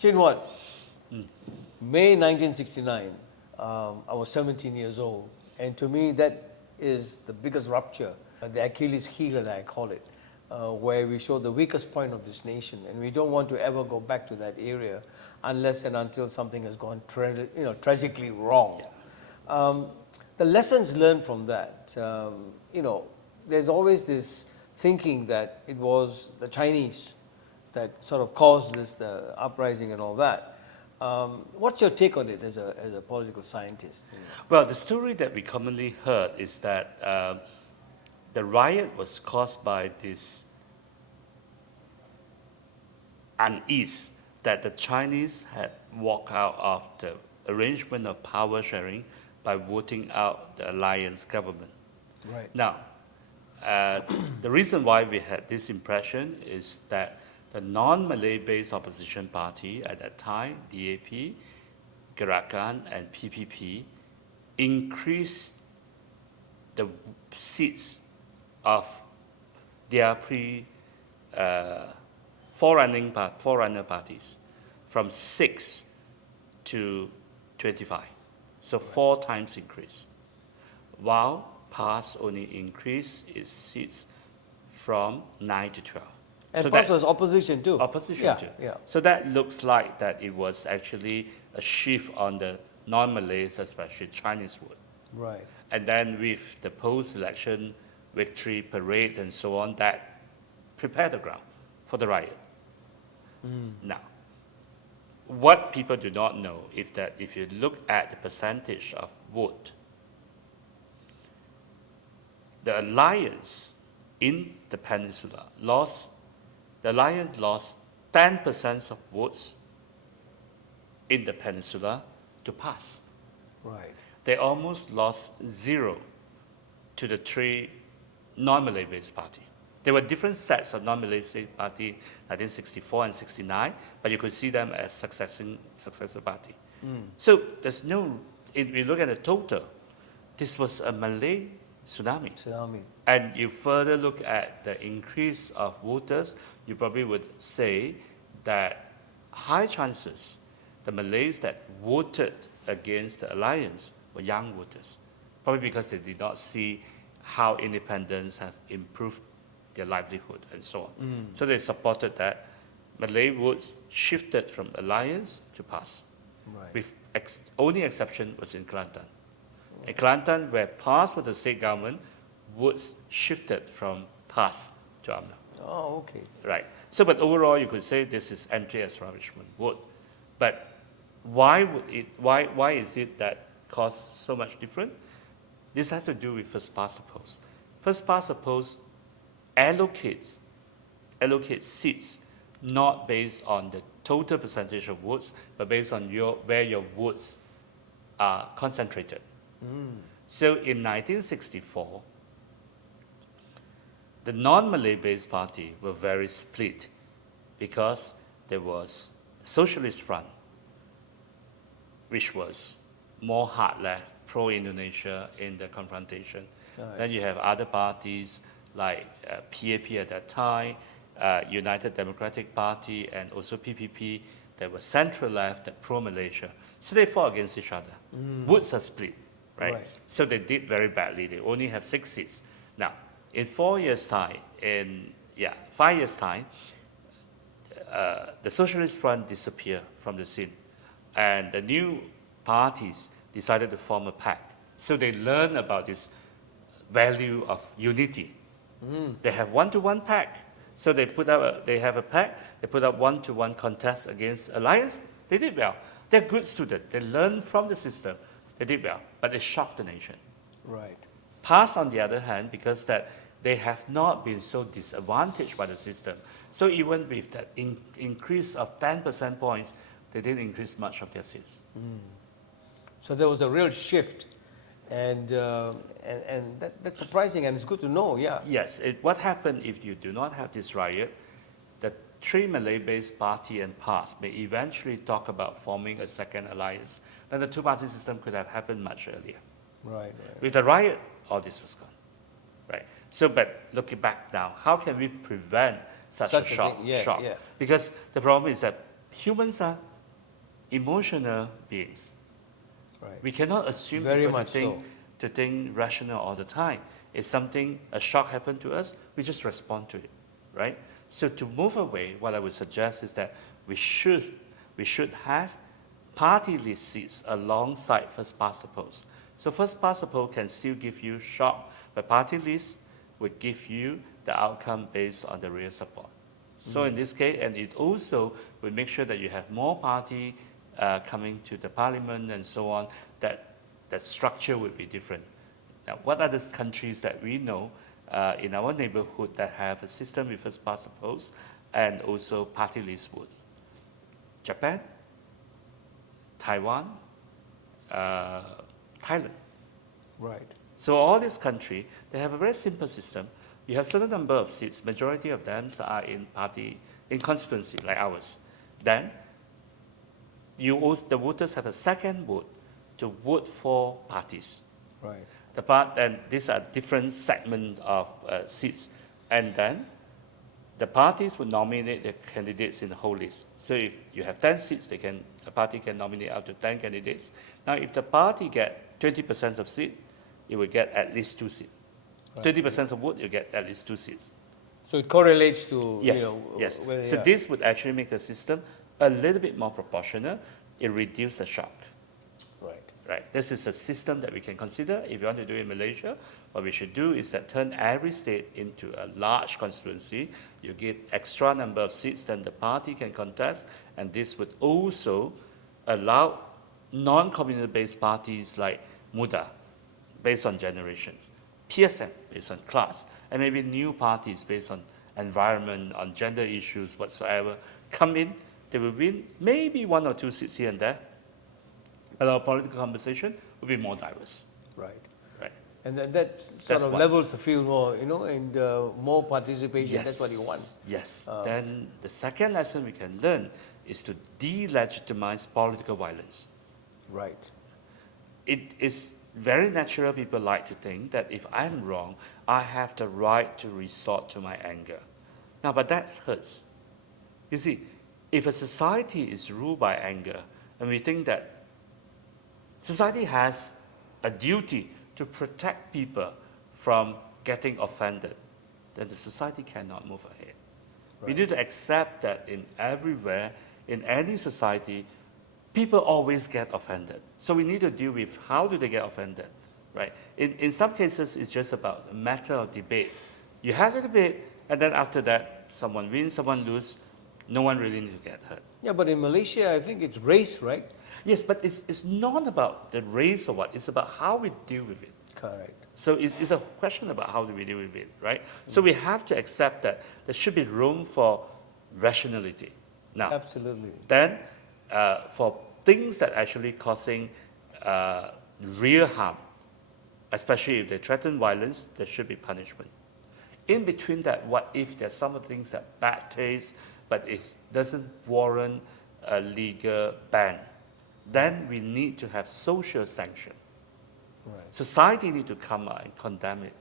Chin Huat, May 1969, I was 17 years old, and to me that is the biggest rupture, the Achilles heel that I call it, where we show the weakest point of this nation, and we don't want to ever go back to that area unless and until something has gone tragically wrong. The lessons learned from that, there's always this thinking that it was the Chinese that sort of caused the uprising and all that. What's your take on it as a political scientist? Well, the story that we commonly heard is that the riot was caused by this unease that the Chinese had walked out of the arrangement of power sharing by voting out the alliance government. Right. Now, the reason why we had this impression is that the non-Malay based opposition party at that time, DAP, Gerakan and PPP, increased the seats of their forerunner parties from 6 to 25. So 4 times increase. While PAS only increased its seats from 9 to 12. And so PAS was opposition too. Opposition too. Yeah. So that looks like that it was actually a shift on the non-Malays, especially Chinese vote. Right. And then with the post-election victory parade and so on, that prepared the ground for the riot. Now, what people do not know is that if you look at the percentage of vote, the alliance in the peninsula lost 10% of votes in the peninsula to PAS. Right. They almost lost 0 to the 3 non-Malay based party. There were different sets of non-Malay based party, 1964 and 69, but you could see them as successor party. So there's no, if we look at the total, this was a Malay tsunami. And you further look at the increase of voters, you probably would say that high chances the Malays that voted against the alliance were young voters, probably because they did not see how independence has improved their livelihood and so on. So they supported that. Malay votes shifted from alliance to PAS. Right. With only exception was in Kelantan. In Kelantan, where PAS was the state government, votes shifted from PAS to UMNO. Oh, okay. Right. So, but overall, you could say this is anti-establishment vote. But why is it that caused so much difference? This has to do with first past the post. First past the post allocates seats not based on the total percentage of votes, but based on where your votes are concentrated. So in 1964, the non-Malay based party were very split because there was the Socialist Front, which was more hard left, pro-Indonesia in the confrontation. Right. Then you have other parties like PAP at that time, United Democratic Party, and also PPP that were central left, pro-Malaysia. So they fought against each other. Votes are split, right? So they did very badly. They only have 6 seats. Now, in 5 years' time, the Socialist Front disappeared from the scene, and the new parties decided to form a pact. So they learned about this value of unity. They have one-to-one pact. So they have a pact. They put up one-to-one contest against alliance. They did well. They're good students. They learned from the system. They did well, but they shocked the nation. Right. PAS, on the other hand, because that they have not been so disadvantaged by the system. So even with that increase of 10% points, they didn't increase much of their seats. So there was a real shift, and that's surprising, and it's good to know. Yeah. Yes. What happened if you do not have this riot? The 3 Malay-based party and PAS may eventually talk about forming a second alliance. Then the 2-party system could have happened much earlier. Right. With the riot, all this was gone. Right. So, but looking back now, how can we prevent such a shock? Yeah. Because the problem is that humans are emotional beings. Right. We cannot assume Very people much so. to think rational all the time. If something, a shock happened to us, we just respond to it, right? So to move away, what I would suggest is that we should have party list seats alongside first past the post. So first past the post can still give you shock, but party list would give you the outcome based on the real support. So in this case, and it also will make sure that you have more party coming to the parliament and so on, that structure would be different. Now, what are the countries that we know in our neighborhood that have a system with first past the post and also party list votes? Japan, Taiwan, Thailand. Right. So all these countries, they have a very simple system. You have certain number of seats, majority of them are in constituency like ours. Then the voters have a second vote to vote for parties. Right. And these are different segments of seats. And then the parties would nominate the candidates in the whole list. So if you have 10 seats, a party can nominate up to 10 candidates. Now, if the party get 20% of seats, it will get at least 2 seats. Right. 20% of vote, you get at least 2 seats. So it correlates to, Yes, yes. So this would actually make the system a little bit more proportional. It reduces the shock. Right. Right. This is a system that we can consider. If you want to do it in Malaysia, what we should do is that turn every state into a large constituency. You get extra number of seats, then the party can contest, and this would also allow non-communal-based parties like MUDA, based on generations, PSM, based on class, and maybe new parties based on environment, on gender issues whatsoever, come in. They will win maybe 1 or 2 seats here and there, but our political conversation will be more diverse. Right. Right. And then that sort That's of one. levels the field more, and more participation, Yes. that's what you want. Yes. Then the second lesson we can learn is to delegitimize political violence. Right. It is very natural, people like to think that if I'm wrong, I have the right to resort to my anger. Now, but that hurts. You see, if a society is ruled by anger, and we think that society has a duty to protect people from getting offended, then the society cannot move ahead. We Right. need to accept that in everywhere, in any society, people always get offended. So we need to deal with how do they get offended, right? In some cases, it's just about a matter of debate. You have a debate, and then after that, someone wins, someone loses, no one really needs to get hurt. Yeah, but in Malaysia, I think it's race, right? Yes, but it's not about the race or what, it's about how we deal with it. Correct. So it's a question about how do we deal with it, right? So we have to accept that there should be room for rationality. Now, Absolutely. then for things that actually causing real harm, especially if they threaten violence, there should be punishment. In between that, what if there's some of the things that bad taste, but it doesn't warrant a legal ban? Then we need to have social sanction. Right. Society need to come out and condemn it.